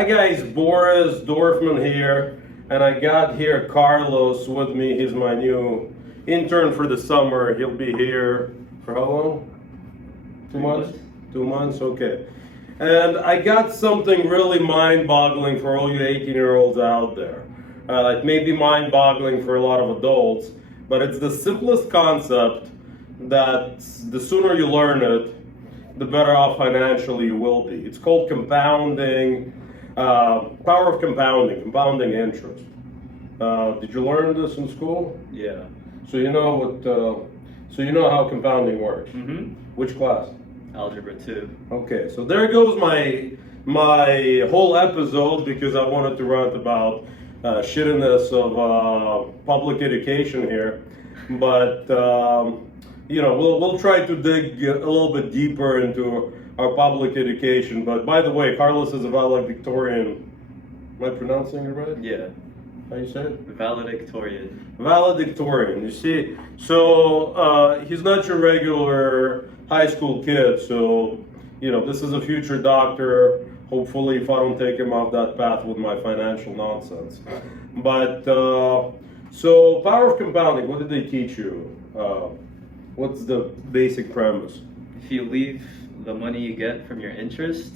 Hi guys, Boris Dorfman here, and I got here Carlos with me. He's my new intern for the summer. He'll be here for how long? 2 months? 2 months, okay. And I got something really mind-boggling for all you 18-year-olds out there. It may be mind-boggling for a lot of adults, but it's the simplest concept that the sooner you learn it, the better off financially you will be. It's called compounding, power of compounding interest. Did you learn this in school? Yeah. So you know what? So you know how compounding works. Mm-hmm. Which class? Algebra 2. Okay, so there goes my whole episode because I wanted to rant about shittiness of public education here, but we'll try to dig a little bit deeper into our public education. But by the way, Carlos is a valedictorian. Am I pronouncing it right? Yeah. How you say it? Valedictorian. Valedictorian. You see, so he's not your regular high school kid. So this is a future doctor. Hopefully, if I don't take him off that path with my financial nonsense. But so power of compounding. What did they teach you? What's the basic premise? If you leave the money you get from your interest,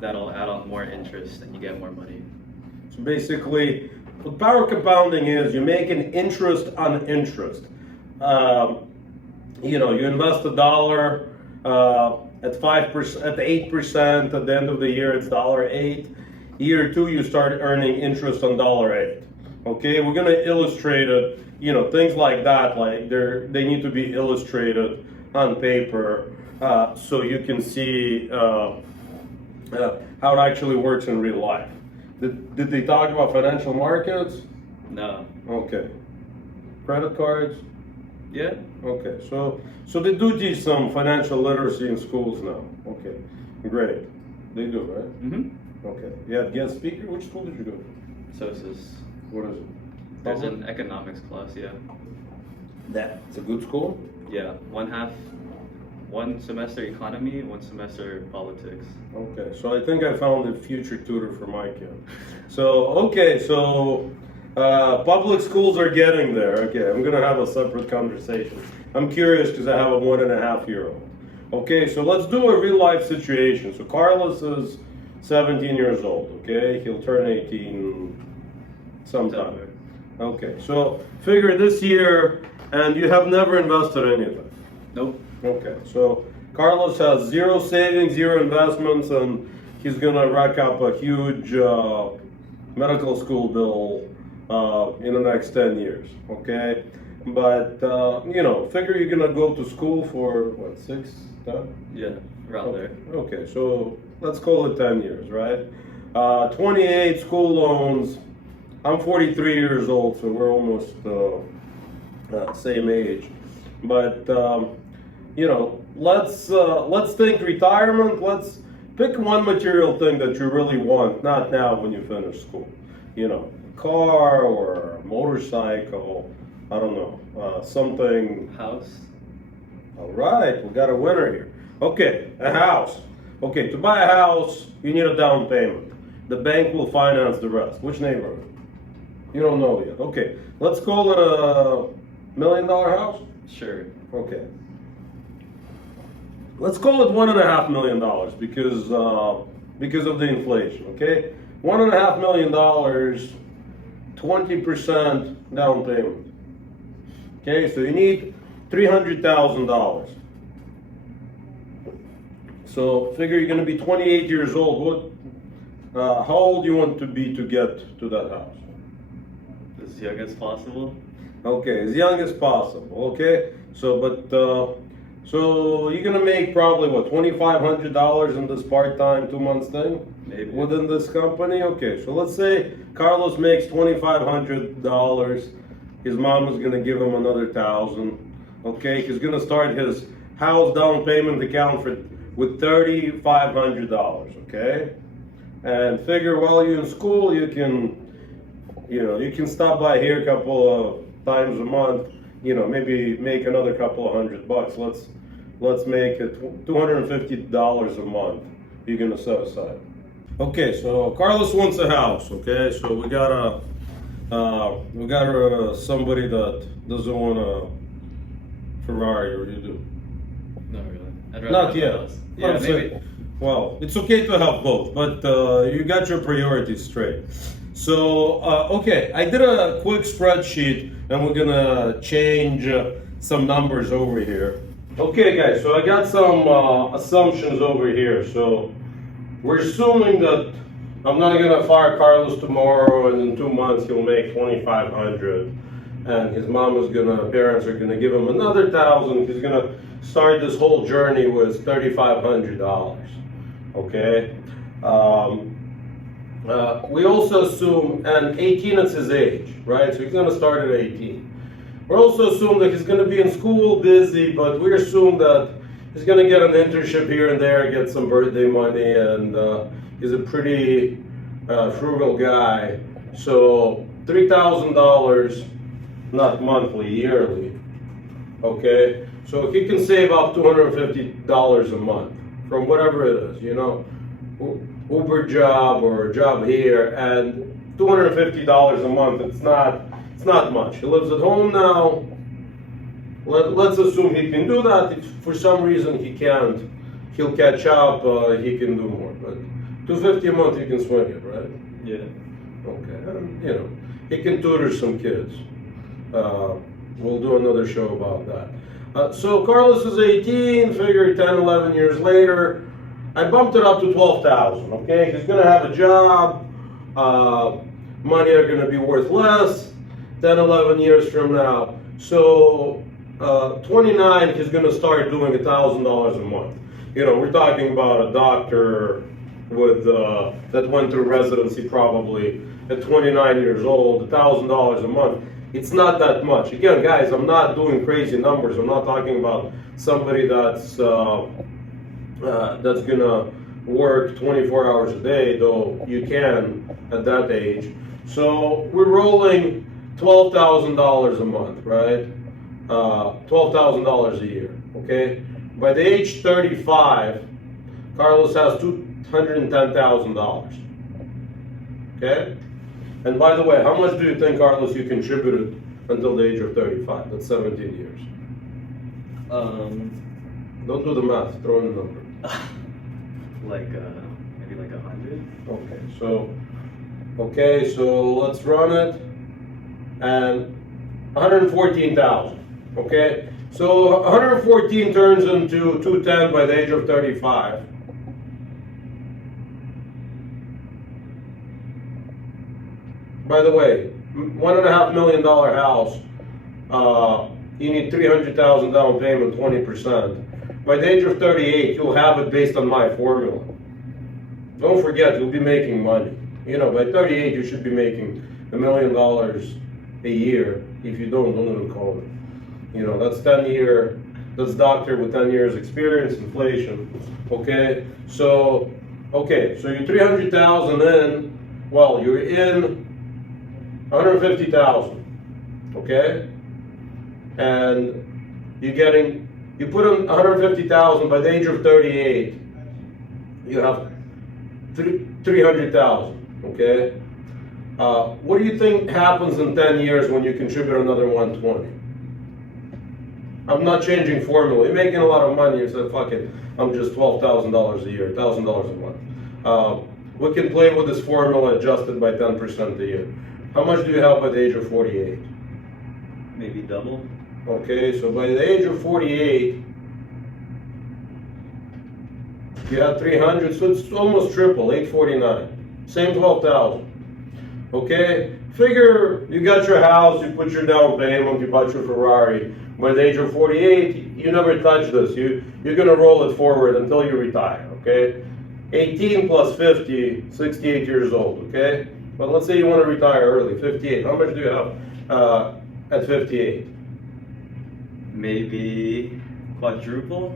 that'll add on more interest and you get more money. So basically, what power of compounding is, you make an interest on interest. You invest $1 at 5%, at 8%. At the end of the year, it's $8. Year 2, you start earning interest on $8. Okay, we're gonna illustrate it. Things like that, like they need to be illustrated on paper so you can see how it actually works in real life. Did they talk about financial markets? No. Okay. Credit cards? Yeah. Okay, so they do teach some financial literacy in schools now. Okay, great. They do, right? Mm-hmm. Okay. You had guest speaker? Which school did you go to? SOSIS. What is it? There's an economics class, yeah. It's a good school? Yeah. One semester economy, 1 semester politics. Okay, so I think I found a future tutor for my kid. So public schools are getting there. Okay, I'm gonna have a separate conversation. I'm curious because I have a 1.5-year-old. Okay, so let's do a real life situation. So Carlos is 17 years old. Okay, he'll turn 18 sometime. Okay, so figure this year, and you have never invested anything. Nope. Okay, so Carlos has 0 savings, 0 investments, and he's gonna rack up a huge medical school bill in the next 10 years. Okay, but figure you're gonna go to school for what, 6, 10? Yeah, around there. Okay, so let's call it 10 years, right? 28 school loans. I'm 43 years old, so we're almost same age. But let's think retirement. Let's pick one material thing that you really want, not now when you finish school. Car or motorcycle. I don't know, something. House. All right, we got a winner here. Okay, a house. Okay, to buy a house, you need a down payment. The bank will finance the rest. Which neighborhood? You don't know yet. Okay, let's call it a $1 million house. Sure. Okay. Let's call it $1.5 million because of the inflation. Okay, $1.5 million, 20% down payment. Okay, so you need $300,000. So figure you're going to be 28 years old. How old do you want to be to get to that house? As young as possible. Okay, as young as possible. Okay, so you're gonna make probably what, $2,500 in this part-time 2 months thing? Maybe. Within this company. Okay, so let's say Carlos makes $2,500. His mom is gonna give him another $1,000. Okay, he's gonna start his house down payment account with $3,500. Okay, and figure while you're in school, you can stop by here a couple of times a month. Maybe make another couple of $100. Let's make it $250 a month. You're gonna set aside. Okay, so Carlos wants a house. Okay, so we got somebody that doesn't want a Ferrari, or you do? Not really. I'd rather Not have yet. a house. I'm Yeah, maybe. saying, well, it's okay to have both, but you got your priorities straight. So, okay, I did a quick spreadsheet, and we're gonna change some numbers over here. Okay, guys, so I got some assumptions over here. So, we're assuming that I'm not gonna fire Carlos tomorrow, and in 2 months he'll make 2,500, and his parents are gonna give him another 1,000. He's gonna start this whole journey with $3,500. Okay. We also assume, and 18 is his age, right? So he's gonna start at 18. We also assume that he's gonna be in school, busy, but we assume that he's gonna get an internship here and there, get some birthday money, and he's a pretty frugal guy. So $3,000, not monthly, yearly. Okay, so he can save up $250 a month from whatever it is, you know, Uber job or a job here, and $250 a month. It's not much. He lives at home now. Let's assume he can do that. If for some reason he can't, he'll catch up. He can do more, but $250 a month you can swing it, right? Yeah. Okay, you know, he can tutor some kids. We'll do another show about that. So Carlos is 18, figure 10, 11 years later. I bumped it up to 12,000, okay? He's gonna have a job, money are gonna be worth less 10, 11 years from now. So 29, he's gonna start doing $1,000 a month. You know, we're talking about a doctor with that went through residency probably at 29 years old, $1,000 a month. It's not that much. Again, guys, I'm not doing crazy numbers. I'm not talking about somebody that's gonna work 24 hours a day, though you can at that age. So we're rolling $12,000 a month, right? $12,000 a year, okay? By the age 35, Carlos has $210,000, okay? And by the way, how much do you think, Carlos, you contributed until the age of 35? That's 17 years. Don't do the math, throw in a number. Like maybe like 100. Okay, so let's run it. And 114,000. Okay, so 114 turns into 210 by the age of 35. By the way, $1.5 million house. You need $300,000 down payment, 20%. By the age of 38, you'll have it based on my formula. Don't forget, you'll be making money. You know, by 38, you should be making $1 million a year. If you don't even call it. You know, that's that's doctor with 10 years experience, inflation. Okay, so you're 300,000 in. Well, you're in 150,000. Okay, and you put in 150,000 by the age of 38. You have 300,000. Okay. What do you think happens in 10 years when you contribute another 120? I'm not changing formula. You're making a lot of money. You say, fuck it, I'm just $12,000 a year, $1,000 a month. We can play with this formula adjusted by 10% a year. How much do you have by the age of 48? Maybe double. Okay, so by the age of 48, you have 300, so it's almost triple, 849. Same 12,000. Okay, figure you got your house, you put your down payment, you bought your Ferrari. By the age of 48, you never touch this. You're gonna roll it forward until you retire, okay? 18 plus 50, 68 years old, okay? But let's say you wanna retire early, 58. How much do you have at 58? Maybe quadruple?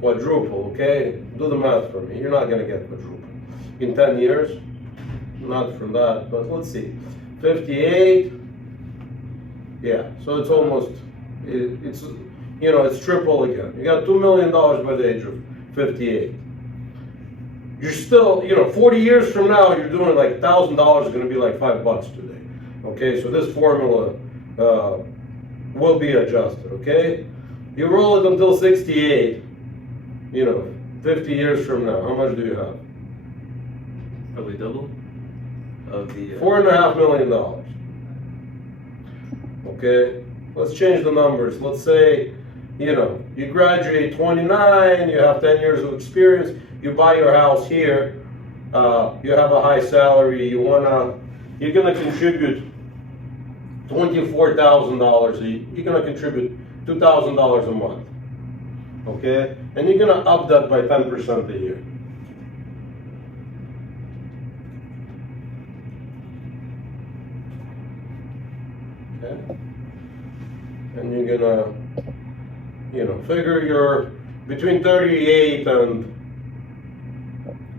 Quadruple, okay? Do the math for me. You're not gonna get quadruple. In 10 years? Not from that, but let's see. 58, yeah, so it's almost, it's triple again. You got $2 million by the age of 58. you're still, 40 years from now, you're doing like $1,000 is going to be like $5 today. Okay, so this formula will be adjusted. Okay, you roll it until 68. 50 years from now, how much do you have? Probably double of the $4.5 million. Okay, let's change the numbers. Let's say, you graduate 29, you have 10 years of experience, you buy your house here, you have a high salary, you're gonna contribute $24,000. You're gonna contribute $2,000 a month. Okay, and you're gonna up that by 10% a year. Okay, and you're gonna, figure you're between 38 and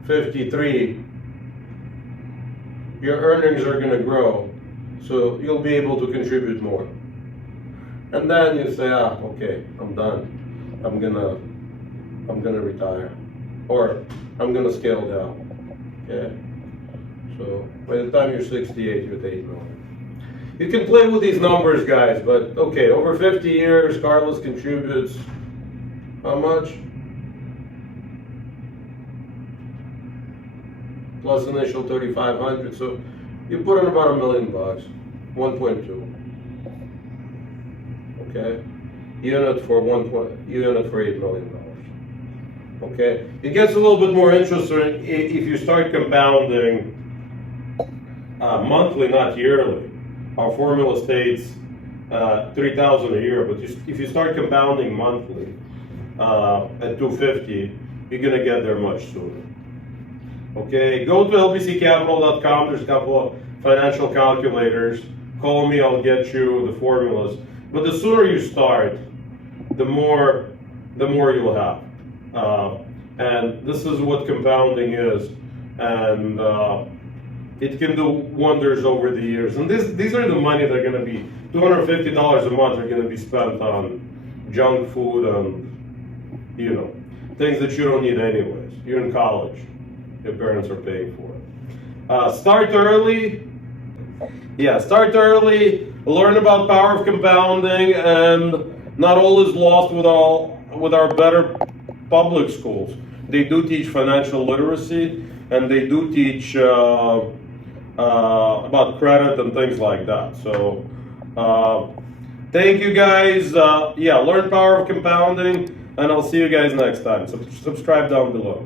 53. Your earnings are gonna grow, so you'll be able to contribute more. And then you say, okay, I'm done. I'm gonna retire, or I'm gonna scale down. Okay, so by the time you're 68, you're at 8 million. You can play with these numbers, guys, but okay, over 50 years, Carlos contributes how much? Plus initial 3,500, so you put in about $1 million, 1.2. Okay, unit for $8 million. Okay, it gets a little bit more interesting if you start compounding monthly, not yearly. Our formula states 3,000 a year, but if you start compounding monthly at 250, you're gonna get there much sooner. Okay, go to lbccapital.com. There's a couple of financial calculators. Call me, I'll get you the formulas. But the sooner you start, the more you'll have. And this is what compounding is, and it can do wonders over the years. And these are the money that are going to be $250 a month are going to be spent on junk food and things that you don't need anyways. You're in college, your parents are paying for it. Start early. Yeah, start early. Learn about power of compounding, and not all is lost with our better public schools. They do teach financial literacy, and they do teach about credit and things like that. So thank you guys. Learn power of compounding, and I'll see you guys next time. So subscribe down below.